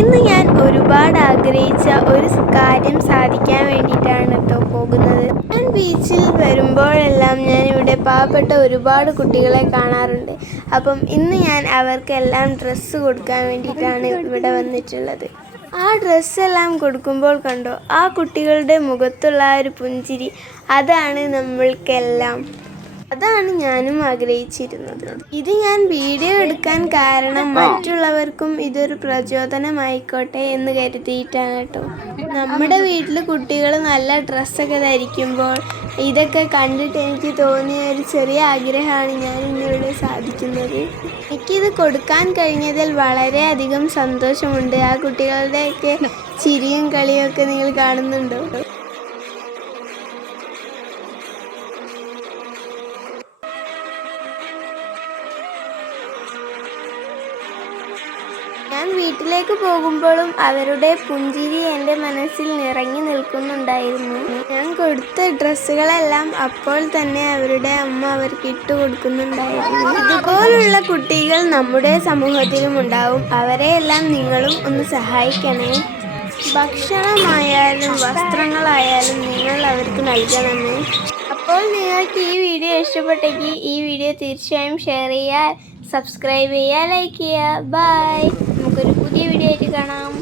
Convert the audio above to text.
ഇന്ന് ഞാൻ ഒരുപാട് ആഗ്രഹിച്ച ഒരു കാര്യം സാധിക്കാൻ വേണ്ടിയിട്ടാണ് കേട്ടോ പോകുന്നത്. ഞാൻ ബീച്ചിൽ വരുമ്പോഴെല്ലാം ഞാൻ ഇവിടെ പാവപ്പെട്ട ഒരുപാട് കുട്ടികളെ കാണാറുണ്ട്. അപ്പം ഇന്ന് ഞാൻ അവർക്കെല്ലാം ഡ്രസ്സ് കൊടുക്കാൻ വേണ്ടിയിട്ടാണ് ഇവിടെ വന്നിട്ടുള്ളത്. ആ ഡ്രസ്സെല്ലാം കൊടുക്കുമ്പോൾ കണ്ടോ? ആ കുട്ടികളുടെ മുഖത്തുള്ള ഒരു പുഞ്ചിരി. അതാണ് നമ്മൾക്കെല്ലാം. അതാണ് ഞാനും ആഗ്രഹിച്ചിരുന്നത്. ഇത് ഞാൻ വീഡിയോ എടുക്കാൻ കാരണം മറ്റുള്ളവർക്കും ഇതൊരു പ്രചോദനമായിക്കോട്ടെ എന്ന് കരുതിയിട്ടാണ് കേട്ടോ. നമ്മുടെ വീട്ടിൽ കുട്ടികൾ നല്ല ഡ്രസ്സൊക്കെ ധരിക്കുമ്പോൾ ഇതൊക്കെ കണ്ടിട്ട് എനിക്ക് തോന്നിയ ഒരു ചെറിയ ആഗ്രഹമാണ് ഞാൻ ഇന്നിവിടെ സാധിക്കുന്നത്. എനിക്കിത് കൊടുക്കാൻ കഴിഞ്ഞതിൽ വളരെയധികം സന്തോഷമുണ്ട്. ആ കുട്ടികളുടെയൊക്കെ ചിരിയും കളിയും ഒക്കെ നിങ്ങൾ കാണുന്നുണ്ടോ? ഞാൻ വീട്ടിലേക്ക് പോകുമ്പോഴും അവരുടെ പുഞ്ചിരി എന്റെ മനസ്സിൽ നിറങ്ങി നിൽക്കുന്നുണ്ടായിരുന്നു. ഞാൻ കൊടുത്ത ഡ്രസ്സുകളെല്ലാം അപ്പോൾ തന്നെ അവരുടെ അമ്മ അവർക്ക് ഇട്ട് കൊടുക്കുന്നുണ്ടായിരുന്നു. ഇതുപോലുള്ള കുട്ടികൾ നമ്മുടെ സമൂഹത്തിലും ഉണ്ടാവും. അവരെയെല്ലാം നിങ്ങളും ഒന്ന് സഹായിക്കണേ. ഭക്ഷണമായാലും വസ്ത്രങ്ങളായാലും നിങ്ങൾ അവർക്ക് നൽകണമേ. അപ്പോൾ നിങ്ങൾക്ക് ഈ വീഡിയോ ഇഷ്ടപ്പെട്ടെങ്കിൽ ഈ വീഡിയോ തീർച്ചയായും ഷെയർ ചെയ്യുക സബ്സ്ക്രൈബ് ചെയ്യുക ലൈക്ക് ചെയ്യുക. ബൈ. പുതിയ വീഡിയോ ആയിട്ട് കാണാം.